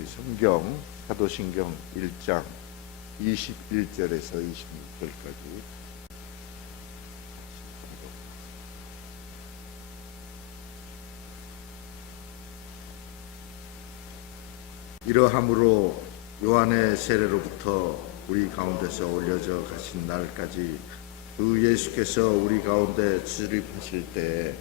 우리 성경 사도신경 1장 21절에서 26절까지 이러함으로 요한의 세례로부터 우리 가운데서 올려져 가신 날까지 그 예수께서 우리 가운데 출입하실 때에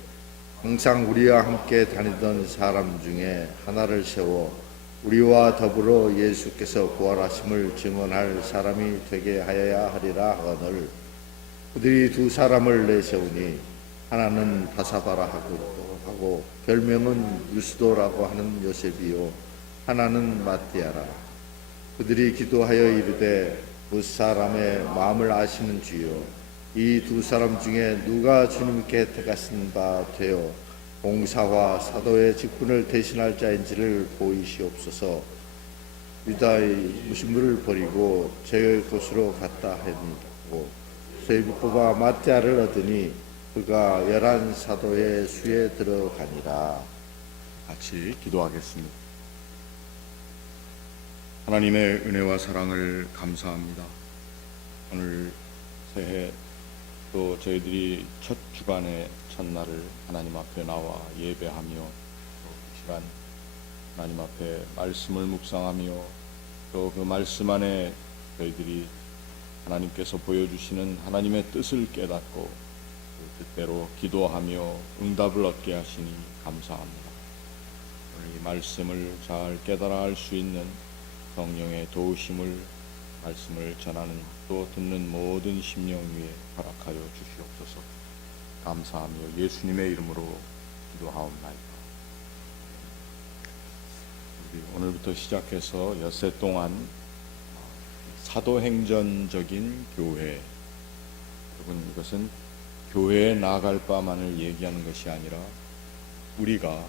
항상 우리와 함께 다니던 사람 중에 하나를 세워 우리와 더불어 예수께서 부활하심을 증언할 사람이 되게 하여야 하리라 하거늘 그들이 두 사람을 내세우니 하나는 바사바라 하고 별명은 유스도라고 하는 요셉이요 하나는 마띠아라. 그들이 기도하여 이르되 그 사람의 마음을 아시는 주여 이 두 사람 중에 누가 주님께 택하신 바 되어 봉사와 사도의 직분을 대신할 자인지를 보이시옵소서. 유다의 무신물을 버리고 제 곳으로 갔다 하니고 세비 뽑아 마띠아를 얻으니 그가 11 사도의 수에 들어가니라. 같이 기도하겠습니다. 하나님의 은혜와 사랑을 감사합니다. 오늘 새해 또 저희들이 첫 주간의 첫날을 하나님 앞에 나와 예배하며 또 이 시간 하나님 앞에 말씀을 묵상하며 또 그 말씀 안에 저희들이 하나님께서 보여주시는 하나님의 뜻을 깨닫고 그 뜻대로 기도하며 응답을 얻게 하시니 감사합니다. 오늘 이 말씀을 잘 깨달아 알 수 있는 성령의 도우심을 말씀을 전하는 또 듣는 모든 심령 위에 허락하여 주시옵소서. 감사하며 예수님의 이름으로 기도하옵나이다. 우리 오늘부터 시작해서 엿새 동안 사도행전적인 교회, 여러분 이것은 교회에 나아갈 바만을 얘기하는 것이 아니라 우리가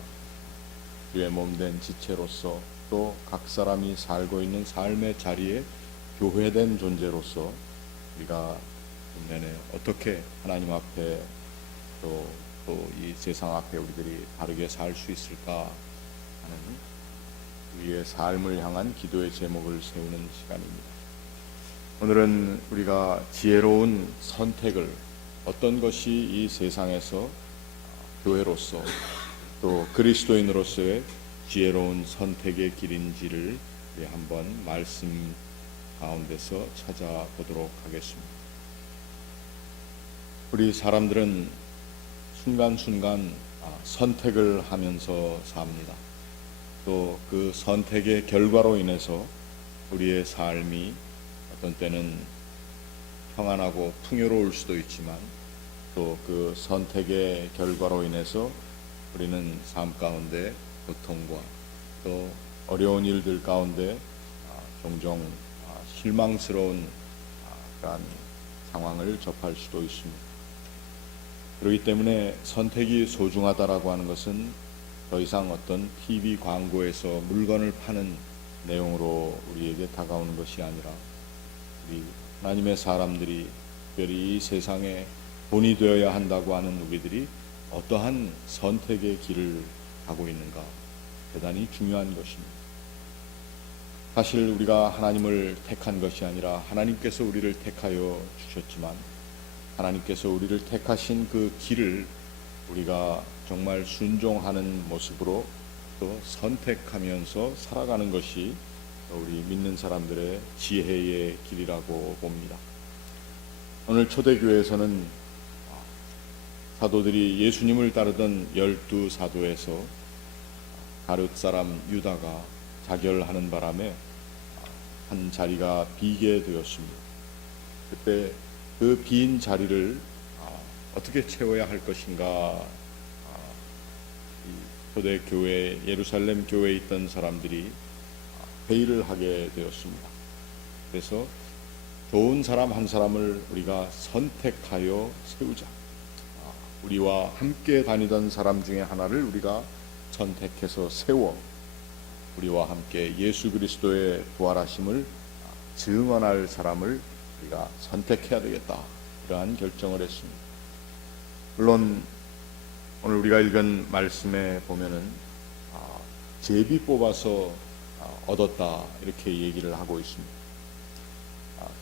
주의 몸된 지체로서 또 각 사람이 살고 있는 삶의 자리에 교회된 존재로서 우리가 내내 어떻게 하나님 앞에 또 이 세상 앞에 우리들이 바르게 살 수 있을까 하는 우리의 삶을 향한 기도의 제목을 세우는 시간입니다. 오늘은 우리가 지혜로운 선택을 어떤 것이 이 세상에서 교회로서 또 그리스도인으로서의 지혜로운 선택의 길인지를 한번 말씀 가운데서 찾아보도록 하겠습니다. 우리 사람들은 순간순간 선택을 하면서 삽니다. 또 그 선택의 결과로 인해서 우리의 삶이 어떤 때는 평안하고 풍요로울 수도 있지만 또 그 선택의 결과로 인해서 우리는 삶 가운데 고통과 또 어려운 일들 가운데 종종 실망스러운 그런 상황을 접할 수도 있습니다. 그렇기 때문에 선택이 소중하다라고 하는 것은 더 이상 어떤 TV 광고에서 물건을 파는 내용으로 우리에게 다가오는 것이 아니라 우리 하나님의 사람들이 특별히 이 세상에 본이 되어야 한다고 하는 우리들이 어떠한 선택의 길을 가고 있는가 대단히 중요한 것입니다. 사실 우리가 하나님을 택한 것이 아니라 하나님께서 우리를 택하여 주셨지만 하나님께서 우리를 택하신 그 길을 우리가 정말 순종하는 모습으로 또 선택하면서 살아가는 것이 우리 믿는 사람들의 지혜의 길이라고 봅니다. 오늘 초대교회에서는 사도들이 예수님을 따르던 12 사도에서 가룟 사람 유다가 자결하는 바람에 한 자리가 비게 되었습니다. 그때 그 빈 자리를 어떻게 채워야 할 것인가 초대교회 예루살렘 교회에 있던 사람들이 회의를 하게 되었습니다. 그래서 좋은 사람 한 사람을 우리가 선택하여 세우자. 우리와 함께 다니던 사람 중에 하나를 우리가 선택해서 세워 우리와 함께 예수 그리스도의 부활하심을 증언할 사람을 우리가 선택해야 되겠다. 이러한 결정을 했습니다. 물론 오늘 우리가 읽은 말씀에 보면은 제비 뽑아서 얻었다 이렇게 얘기를 하고 있습니다.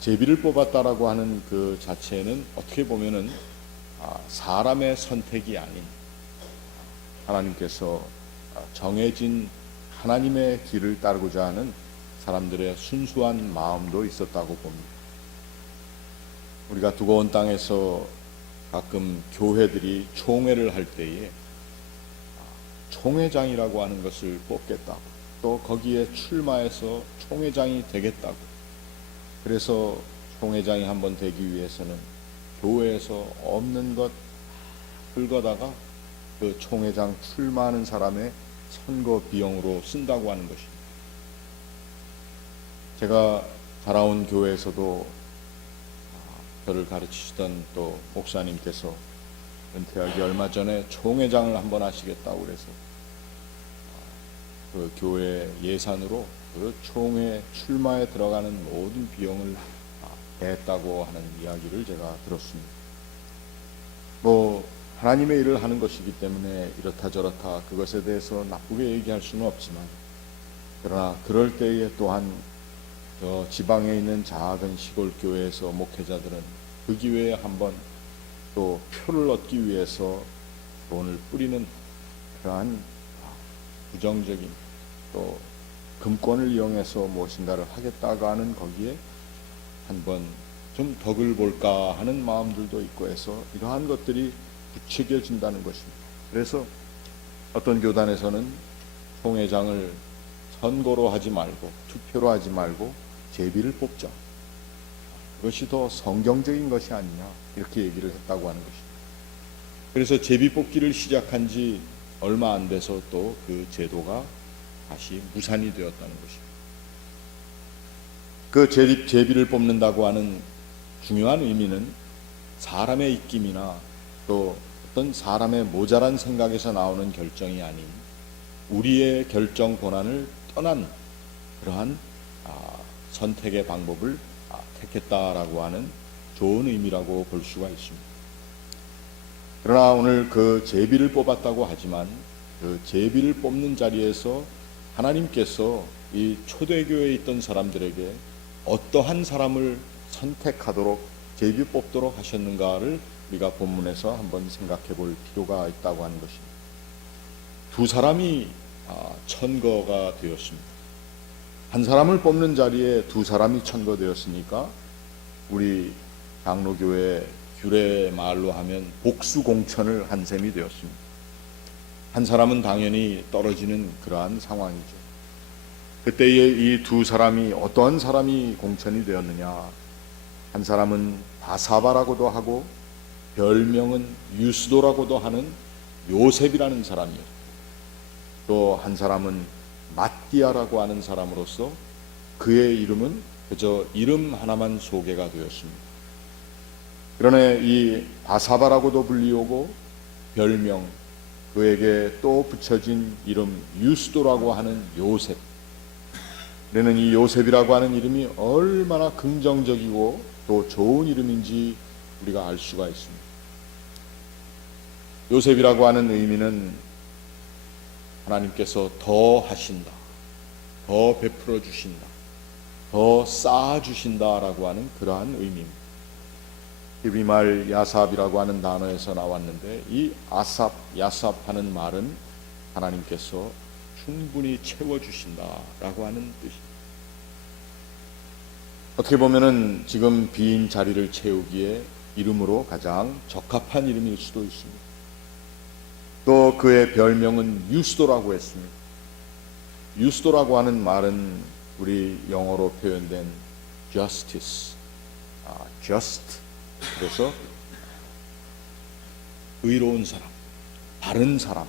제비를 뽑았다라고 하는 그 자체는 어떻게 보면은 사람의 선택이 아닌 하나님께서 정해진 하나님의 길을 따르고자 하는 사람들의 순수한 마음도 있었다고 봅니다. 우리가 두고 온 땅에서 가끔 교회들이 총회를 할 때에 총회장이라고 하는 것을 뽑겠다고, 또 거기에 출마해서 총회장이 되겠다고, 그래서 총회장이 한번 되기 위해서는 교회에서 없는 것 긁어다가 그 총회장 출마하는 사람의 선거 비용으로 쓴다고 하는 것입니다. 제가 자라온 교회에서도 저를 가르치시던 또 목사님께서 은퇴하기 얼마 전에 총회장을 한번 하시겠다고 그래서 그 교회 예산으로 그 총회 출마에 들어가는 모든 비용을 냈다고 하는 이야기를 제가 들었습니다. 뭐 하나님의 일을 하는 것이기 때문에 이렇다 저렇다 그것에 대해서 나쁘게 얘기할 수는 없지만, 그러나 그럴 때에 또한 지방에 있는 작은 시골 교회에서 목회자들은 그 기회에 한번 또 표를 얻기 위해서 돈을 뿌리는 그러한 부정적인, 또 금권을 이용해서 무엇인가를 하겠다고 하는 거기에 한번 좀 덕을 볼까 하는 마음들도 있고 해서 이러한 것들이 부추겨진다는 것입니다. 그래서 어떤 교단에서는 총회장을 선거로 하지 말고 투표로 하지 말고 제비를 뽑자, 그것이 더 성경적인 것이 아니냐 이렇게 얘기를 했다고 하는 것입니다. 그래서 제비 뽑기를 시작한 지 얼마 안 돼서 또 그 제도가 다시 무산이 되었다는 것입니다. 그 제비를 뽑는다고 하는 중요한 의미는 사람의 입김이나 또 어떤 사람의 모자란 생각에서 나오는 결정이 아닌 우리의 결정 권한을 떠난 그러한 선택의 방법을 택했다라고 하는 좋은 의미라고 볼 수가 있습니다. 그러나 오늘 그 제비를 뽑았다고 하지만 그 제비를 뽑는 자리에서 하나님께서 이 초대교회에 있던 사람들에게 어떠한 사람을 선택하도록 제비 뽑도록 하셨는가를 우리가 본문에서 한번 생각해 볼 필요가 있다고 하는 것입니다. 두 사람이 천거가 되었습니다. 한 사람을 뽑는 자리에 두 사람이 천거되었으니까 우리 장로교회 규례 말로 하면 복수공천을 한 셈이 되었습니다. 한 사람은 당연히 떨어지는 그러한 상황이죠. 그때에 이 두 사람이 어떠한 사람이 공천이 되었느냐, 한 사람은 바사바라고도 하고 별명은 유스도라고도 하는 요셉이라는 사람이었고, 또 한 사람은 마띠아라고 하는 사람으로서 그의 이름은 그저 이름 하나만 소개가 되었습니다. 그러나 이 바사바라고도 불리우고 별명, 그에게 또 붙여진 이름 유스도라고 하는 요셉, 그는 이 요셉이라고 하는 이름이 얼마나 긍정적이고 또 좋은 이름인지 우리가 알 수가 있습니다. 요셉이라고 하는 의미는 하나님께서 더 하신다, 더 베풀어 주신다, 더 쌓아 주신다라고 하는 그러한 의미입니다. 히브리말 야삽이라고 하는 단어에서 나왔는데, 이 아삽, 야삽 하는 말은 하나님께서 충분히 채워주신다라고 하는 뜻입니다. 어떻게 보면은 지금 빈 자리를 채우기에 이름으로 가장 적합한 이름일 수도 있습니다. 또 그의 별명은 유스도라고 했습니다. 유스도라고 하는 말은 우리 영어로 표현된 justice, just, 그래서 의로운 사람, 바른 사람,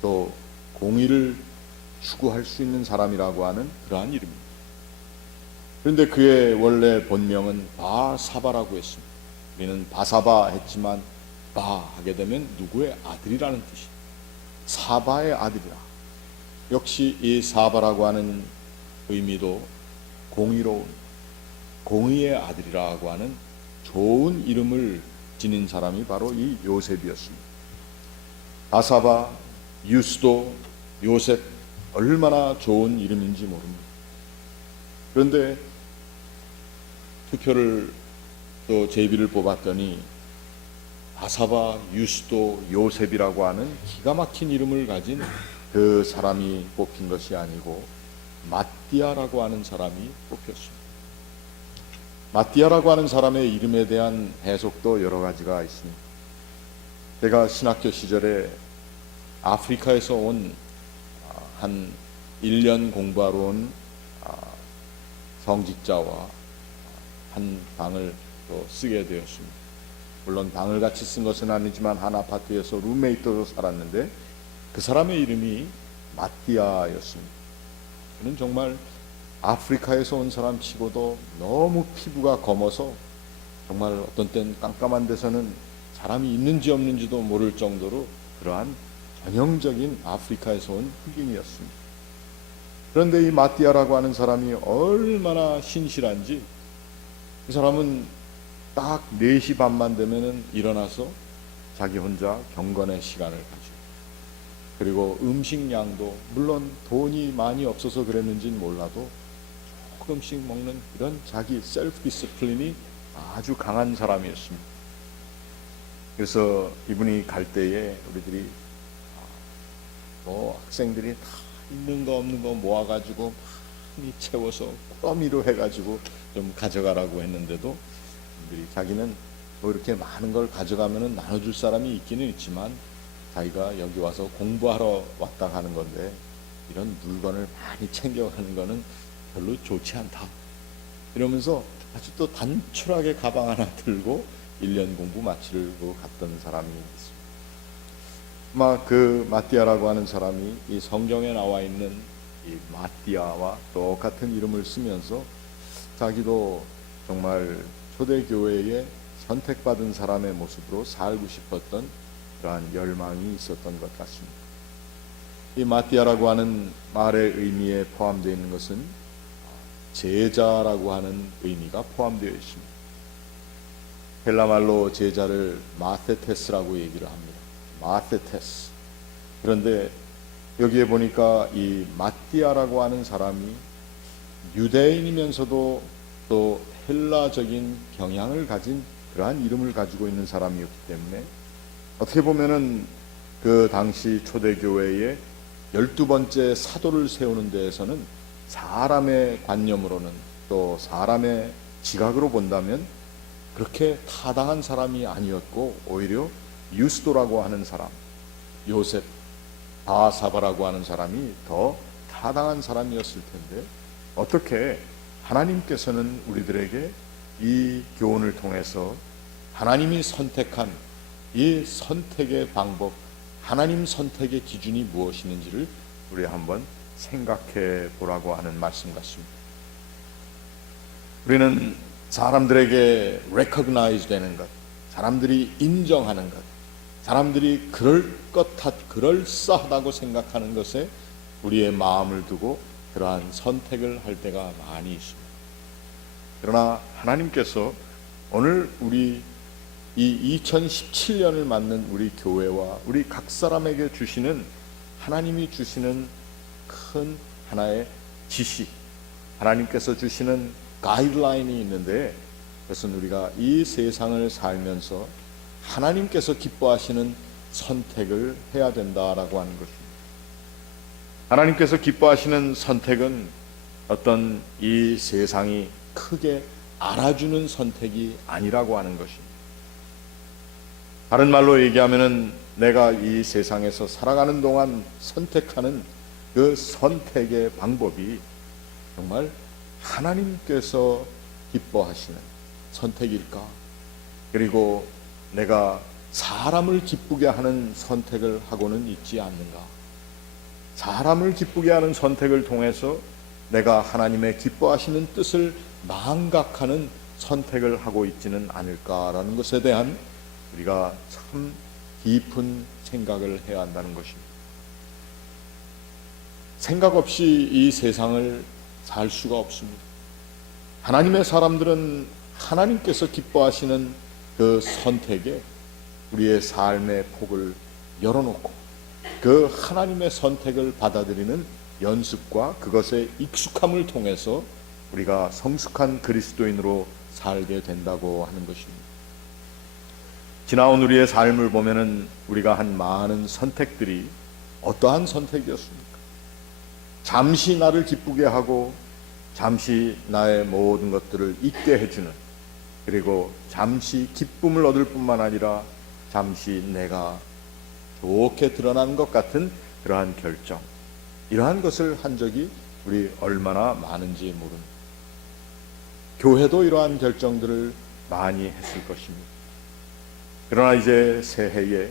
또 공의를 추구할 수 있는 사람이라고 하는 그러한 이름입니다. 그런데 그의 원래 본명은 바사바라고 했습니다. 우리는 바사바 했지만 바 하게 되면 누구의 아들이라는 뜻이, 사바의 아들이라. 역시 이 사바라고 하는 의미도 공의로운, 공의의 아들이라고 하는 좋은 이름을 지닌 사람이 바로 이 요셉이었습니다. 바사바, 유스도, 요셉, 얼마나 좋은 이름인지 모릅니다. 그런데 투표를 또 제비를 뽑았더니 바사바 유스도 요셉이라고 하는 기가 막힌 이름을 가진 그 사람이 뽑힌 것이 아니고 마띠아라고 하는 사람이 뽑혔습니다. 마띠아라고 하는 사람의 이름에 대한 해석도 여러 가지가 있습니다. 제가 신학교 시절에 아프리카에서 온 한 1년 공부하러 온 성직자와 한 방을 또 쓰게 되었습니다. 물론 방을 같이 쓴 것은 아니지만 한 아파트에서 룸메이트로 살았는데 그 사람의 이름이 마띠아였습니다. 그는 정말 아프리카에서 온 사람 치고도 너무 피부가 검어서 정말 어떤 땐 깜깜한 데서는 사람이 있는지 없는지도 모를 정도로 그러한 전형적인 아프리카에서 온 흑인이었습니다. 그런데 이 마띠아라고 하는 사람이 얼마나 신실한지 그 사람은 딱 4시 반만 되면은 일어나서 자기 혼자 경건의 시간을 가지고, 그리고 음식량도 물론 돈이 많이 없어서 그랬는지는 몰라도 조금씩 먹는 이런 자기 셀프 디스플린이 아주 강한 사람이었습니다. 그래서 이분이 갈 때에 우리들이 학생들이 다 있는 거 없는 거 모아가지고 많이 채워서 꾸러미로 해가지고 좀 가져가라고 했는데도 자기는 뭐 이렇게 많은 걸 가져가면은 나눠줄 사람이 있기는 있지만 자기가 여기 와서 공부하러 왔다 가는 건데 이런 물건을 많이 챙겨가는 거는 별로 좋지 않다 이러면서 아주 또 단출하게 가방 하나 들고 1년 공부 마치고 갔던 사람이 있습니다. 그 마띠아라고 하는 사람이 이 성경에 나와 있는 이 마띠아와 똑같은 이름을 쓰면서 자기도 정말 초대교회에 선택받은 사람의 모습으로 살고 싶었던 그러한 열망이 있었던 것 같습니다. 이 마띠아라고 하는 말의 의미에 포함되어 있는 것은 제자라고 하는 의미가 포함되어 있습니다. 헬라말로 제자를 마테테스라고 얘기를 합니다. 마테테스. 그런데 여기에 보니까 이 마띠아라고 하는 사람이 유대인이면서도 또 헬라적인 경향을 가진 그러한 이름을 가지고 있는 사람이었기 때문에 어떻게 보면은 그 당시 초대교회의 12번째 사도를 세우는 데에서는 사람의 관념으로는 또 사람의 지각으로 본다면 그렇게 타당한 사람이 아니었고 오히려 유스도라고 하는 사람, 요셉, 바사바라고 하는 사람이 더 타당한 사람이었을 텐데 어떻게 하나님께서는 우리들에게 이 교훈을 통해서 하나님이 선택한 이 선택의 방법, 하나님 선택의 기준이 무엇이는지를 우리 한번 생각해 보라고 하는 말씀 같습니다. 우리는 사람들에게 recognize 되는 것, 사람들이 인정하는 것, 사람들이 그럴싸하다고 생각하는 것에 우리의 마음을 두고 그러한 선택을 할 때가 많이 있습니다. 그러나 하나님께서 오늘 우리 이 2017년을 맞는 우리 교회와 우리 각 사람에게 주시는 하나님이 주시는 큰 하나의 지시, 하나님께서 주시는 가이드라인이 있는데 그것은 우리가 이 세상을 살면서 하나님께서 기뻐하시는 선택을 해야 된다라고 하는 것입니다. 하나님께서 기뻐하시는 선택은 어떤 이 세상이 크게 알아주는 선택이 아니라고 하는 것입니다. 다른 말로 얘기하면은 내가 이 세상에서 살아가는 동안 선택하는 그 선택의 방법이 정말 하나님께서 기뻐하시는 선택일까? 그리고 내가 사람을 기쁘게 하는 선택을 하고는 있지 않는가? 사람을 기쁘게 하는 선택을 통해서 내가 하나님의 기뻐하시는 뜻을 망각하는 선택을 하고 있지는 않을까라는 것에 대한 우리가 참 깊은 생각을 해야 한다는 것입니다. 생각 없이 이 세상을 살 수가 없습니다. 하나님의 사람들은 하나님께서 기뻐하시는 그 선택에 우리의 삶의 폭을 열어놓고 그 하나님의 선택을 받아들이는 연습과 그것의 익숙함을 통해서 우리가 성숙한 그리스도인으로 살게 된다고 하는 것입니다. 지나온 우리의 삶을 보면은 우리가 한 많은 선택들이 어떠한 선택이었습니까? 잠시 나를 기쁘게 하고 잠시 나의 모든 것들을 잊게 해주는, 그리고 잠시 기쁨을 얻을 뿐만 아니라 잠시 내가 좋게 드러나는 것 같은 그러한 결정, 이러한 것을 한 적이 우리 얼마나 많은지 모릅니다. 교회도 이러한 결정들을 많이 했을 것입니다. 그러나 이제 새해에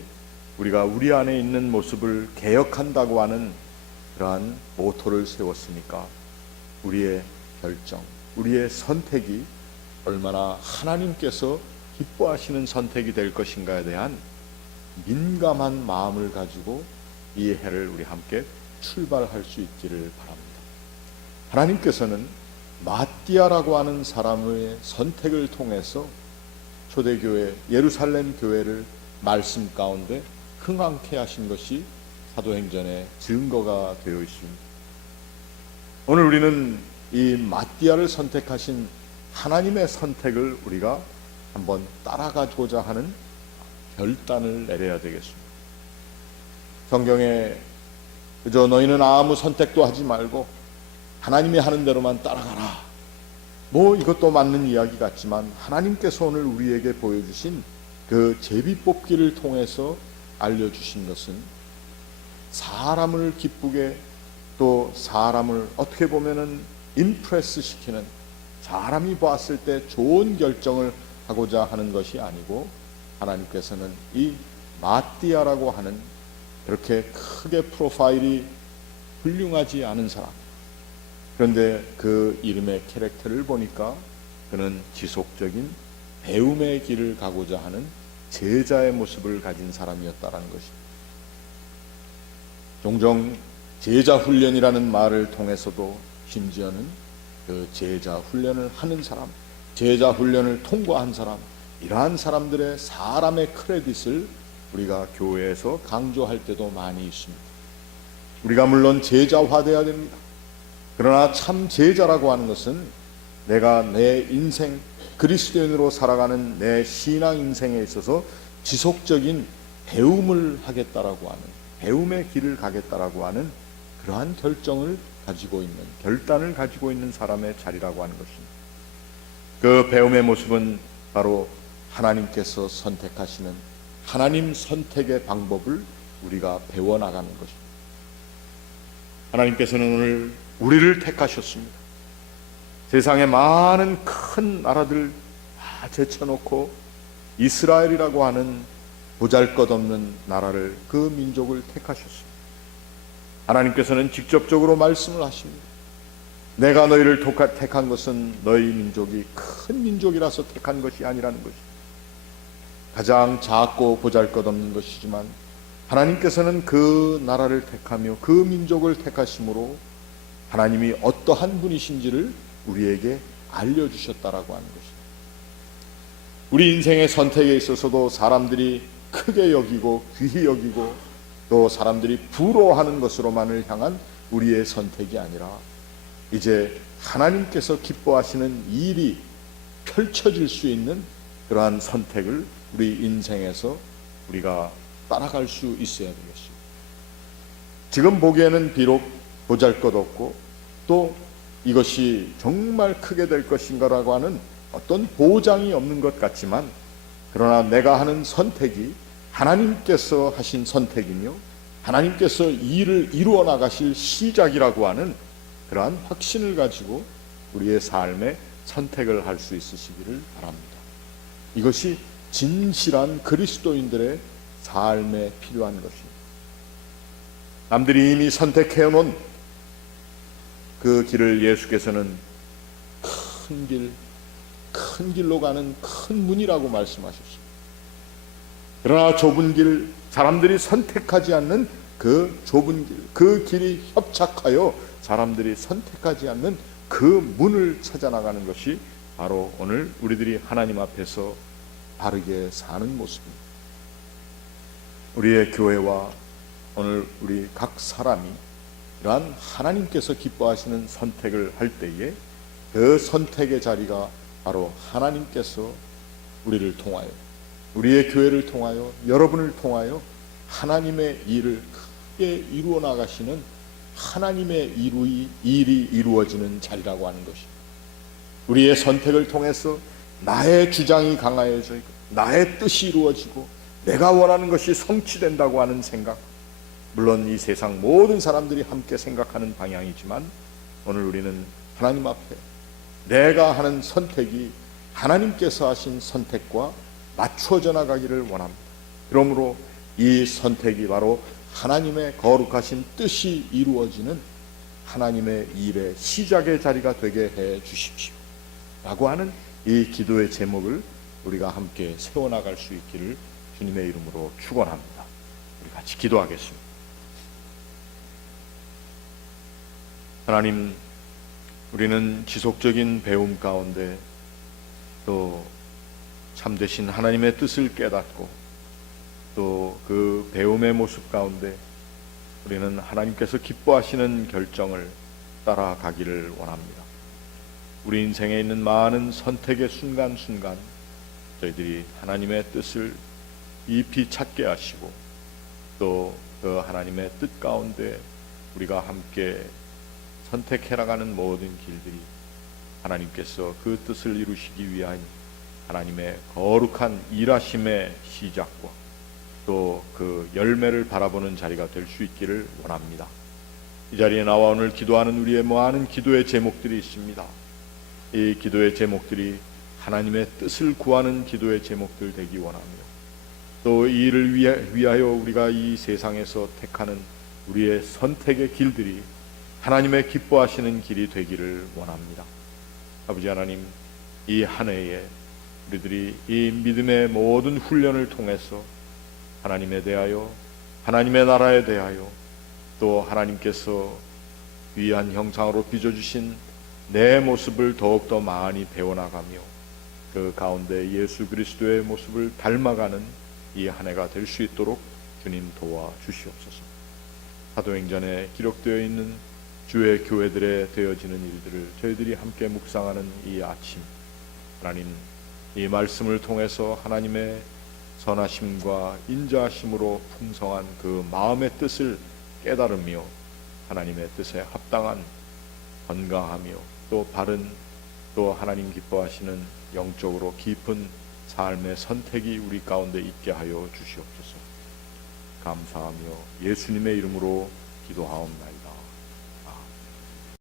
우리가 우리 안에 있는 모습을 개혁한다고 하는 그러한 모토를 세웠으니까 우리의 결정, 우리의 선택이 얼마나 하나님께서 기뻐하시는 선택이 될 것인가에 대한 민감한 마음을 가지고 이 해를 우리 함께 출발할 수 있기를 바랍니다. 하나님께서는 마띠아라고 하는 사람의 선택을 통해서 초대교회 예루살렘 교회를 말씀 가운데 흥왕케 하신 것이 사도행전의 증거가 되어 있습니다. 오늘 우리는 이 마띠아를 선택하신 하나님의 선택을 우리가 한번 따라가고자 하는 결단을 내려야 되겠습니다. 성경에 그저 너희는 아무 선택도 하지 말고 하나님이 하는 대로만 따라가라, 이것도 맞는 이야기 같지만 하나님께서 오늘 우리에게 보여주신 그 제비뽑기를 통해서 알려주신 것은 사람을 기쁘게, 또 사람을 어떻게 보면은 임프레스 시키는, 사람이 봤을 때 좋은 결정을 하고자 하는 것이 아니고, 하나님께서는 이 마띠아라고 하는 그렇게 크게 프로파일이 훌륭하지 않은 사람, 그런데 그 이름의 캐릭터를 보니까 그는 지속적인 배움의 길을 가고자 하는 제자의 모습을 가진 사람이었다라는 것입니다. 종종 제자 훈련이라는 말을 통해서도 심지어는 그 제자 훈련을 하는 사람, 제자 훈련을 통과한 사람, 이러한 사람들의 사람의 크레딧을 우리가 교회에서 강조할 때도 많이 있습니다. 우리가 물론 제자화되어야 됩니다. 그러나 참 제자라고 하는 것은 내가 내 인생, 그리스도인으로 살아가는 내 신앙 인생에 있어서 지속적인 배움을 하겠다라고 하는, 배움의 길을 가겠다라고 하는 그러한 결정을 가지고 있는, 결단을 가지고 있는 사람의 자리라고 하는 것입니다. 그 배움의 모습은 바로 하나님께서 선택하시는 하나님 선택의 방법을 우리가 배워나가는 것입니다. 하나님께서는 오늘 우리를 택하셨습니다. 세상에 많은 큰 나라들 다 제쳐놓고 이스라엘이라고 하는 보잘것없는 나라를, 그 민족을 택하셨습니다. 하나님께서는 직접적으로 말씀을 하십니다. 내가 너희를 택한 것은 너희 민족이 큰 민족이라서 택한 것이 아니라는 것입니다. 가장 작고 보잘것없는 것이지만 하나님께서는 그 나라를 택하며 그 민족을 택하심으로 하나님이 어떠한 분이신지를 우리에게 알려주셨다라고 하는 것입니다. 우리 인생의 선택에 있어서도 사람들이 크게 여기고 귀히 여기고 또 사람들이 부러워하는 것으로만을 향한 우리의 선택이 아니라 이제 하나님께서 기뻐하시는 일이 펼쳐질 수 있는 그러한 선택을 우리 인생에서 우리가 따라갈 수 있어야 되겠습니다. 지금 보기에는 비록 보잘것없고 또 이것이 정말 크게 될 것인가라고 하는 어떤 보장이 없는 것 같지만, 그러나 내가 하는 선택이 하나님께서 하신 선택이며 하나님께서 일을 이루어 나가실 시작이라고 하는 그러한 확신을 가지고 우리의 삶에 선택을 할 수 있으시기를 바랍니다. 이것이 진실한 그리스도인들의 삶에 필요한 것입니다. 남들이 이미 선택해놓은 그 길을 예수께서는 큰 길로 가는 큰 문이라고 말씀하셨습니다. 그러나 좁은 길, 사람들이 선택하지 않는 그 좁은 길, 그 길이 협착하여 사람들이 선택하지 않는 그 문을 찾아나가는 것이 바로 오늘 우리들이 하나님 앞에서 바르게 사는 모습입니다. 우리의 교회와 오늘 우리 각 사람이 이러한 하나님께서 기뻐하시는 선택을 할 때에 그 선택의 자리가 바로 하나님께서 우리를 통하여, 우리의 교회를 통하여, 여러분을 통하여 하나님의 일을 크게 이루어 나가시는 하나님의 일이 이루어지는 자리라고 하는 것입니다. 우리의 선택을 통해서 나의 주장이 강화해져 있고 나의 뜻이 이루어지고 내가 원하는 것이 성취된다고 하는 생각, 물론 이 세상 모든 사람들이 함께 생각하는 방향이지만 오늘 우리는 하나님 앞에 내가 하는 선택이 하나님께서 하신 선택과 맞추어져 나가기를 원합니다. 그러므로 이 선택이 바로 하나님의 거룩하신 뜻이 이루어지는 하나님의 일의 시작의 자리가 되게 해 주십시오 라고 하는 이 기도의 제목을 우리가 함께 세워나갈 수 있기를 주님의 이름으로 축원합니다. 우리 같이 기도하겠습니다. 하나님, 우리는 지속적인 배움 가운데 또 참되신 하나님의 뜻을 깨닫고 또 그 배움의 모습 가운데 우리는 하나님께서 기뻐하시는 결정을 따라가기를 원합니다. 우리 인생에 있는 많은 선택의 순간순간 저희들이 하나님의 뜻을 깊이 찾게 하시고 또 그 하나님의 뜻 가운데 우리가 함께 선택해 나가는 모든 길들이 하나님께서 그 뜻을 이루시기 위한 하나님의 거룩한 일하심의 시작과 또 그 열매를 바라보는 자리가 될 수 있기를 원합니다. 이 자리에 나와 오늘 기도하는 우리의 많은 기도의 제목들이 있습니다. 이 기도의 제목들이 하나님의 뜻을 구하는 기도의 제목들 되기 원합니다. 또 이 일을 위하여 우리가 이 세상에서 택하는 우리의 선택의 길들이 하나님의 기뻐하시는 길이 되기를 원합니다. 아버지 하나님, 이 한 해에 우리들이 이 믿음의 모든 훈련을 통해서 하나님에 대하여, 하나님의 나라에 대하여, 또 하나님께서 귀한 형상으로 빚어주신 내 모습을 더욱더 많이 배워나가며 그 가운데 예수 그리스도의 모습을 닮아가는 이 한 해가 될 수 있도록 주님 도와주시옵소서. 사도행전에 기록되어 있는 주의 교회들에 되어지는 일들을 저희들이 함께 묵상하는 이 아침, 하나님, 이 말씀을 통해서 하나님의 선하심과 인자하심으로 풍성한 그 마음의 뜻을 깨달으며 하나님의 뜻에 합당한 건강하며 또 바른 또 하나님 기뻐하시는 영적으로 깊은 삶의 선택이 우리 가운데 있게 하여 주시옵소서. 감사하며 예수님의 이름으로 기도하옵나이다.